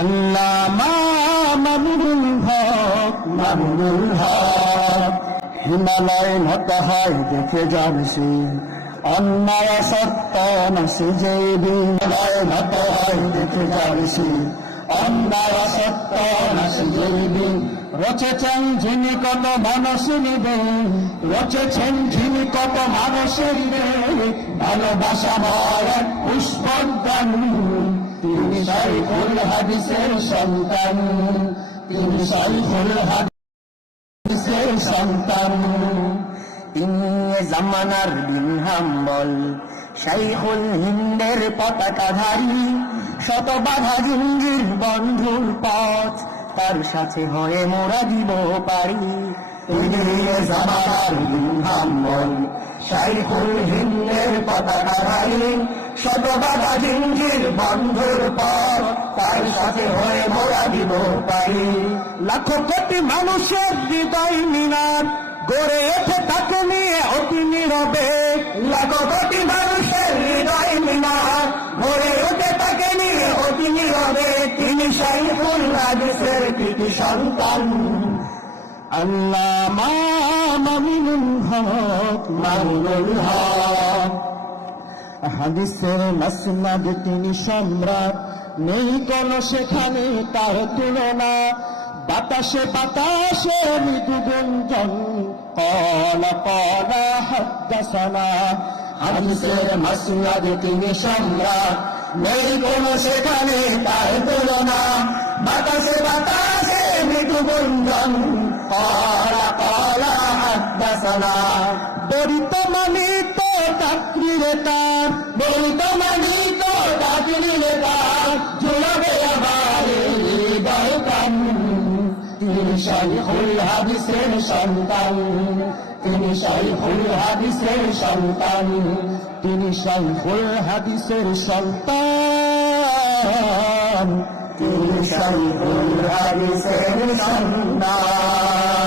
আল্লামা মামুনুল হক, মামুনুল হক হিমালয় নত হয় দেখে জানছি, অন্যায় সত্য নাসি যেবি হিমালয় নত হয় দেখে জানছি, অন্যায় সত্য নাসি যেবি। রচেছেন যিনি কত মানুষের দেন, রচেছেন যিনি কত মানুষের দেন, ভালোবাসা ভয় পুষ্পদান, তিনি শাইখুল হাদিসের সন্তান, তিনি শাইখুল হাদিসের সন্তান। তিনি জামানার বিন হাম্বল, শাইখুল হিন্দের পতাকাধারী, শত বাধা জিঞ্জির বন্ধুর পথ তার সাথে হয়ে মোরা দিব পারি। তিনি জামানার বিন হাম্বল, শাইখুল হিন্দের পতাকাধারী, শত বাধা জিঞ্জির বন্ধুর পথ তার সাথে হয়ে মোরা দিব পারি। লাখো কোটি মানুষের হৃদয় মিনার গড়ে ওঠে তাকে নিয়ে অতি নীরবে, লাখো কোটি মানুষের হৃদয় মিনার গড়ে ওঠে তাকে নিয়ে অতি নীরবে। তিনি শাইখুল হাদিসের কৃতি সন্তান, আল্লামা মামুনুল হক, মামুনুল হক। হাদিসের মাসনাদ তিনি সম্রাট, নেই কোন সেখানে তার তুলনা। বাতাসে বাতাসে মৃদু গুঞ্জন, কলা কলা হাদাসানা। হাদিসের মাসনাদ তিনি সম্রাট, নেই কোন সেখানে তার তুলনা। বাতাসে বাতাসে মৃদু গুঞ্জন, কলা কলা হাদাসানা। বরিত মানিত চাকরিরে তার, বরিত মানিত চাকরিরে তার, ঝুলাবে আবার হৃদয় কান। তিনি শাইখুল হাদিসের সন্তান, তিনি শাইখুল হাদিসের সন্তান, তিনি শাইখুল হাদিসের সন্তান, তিনি শাইখুল হাদিসের সন্তান।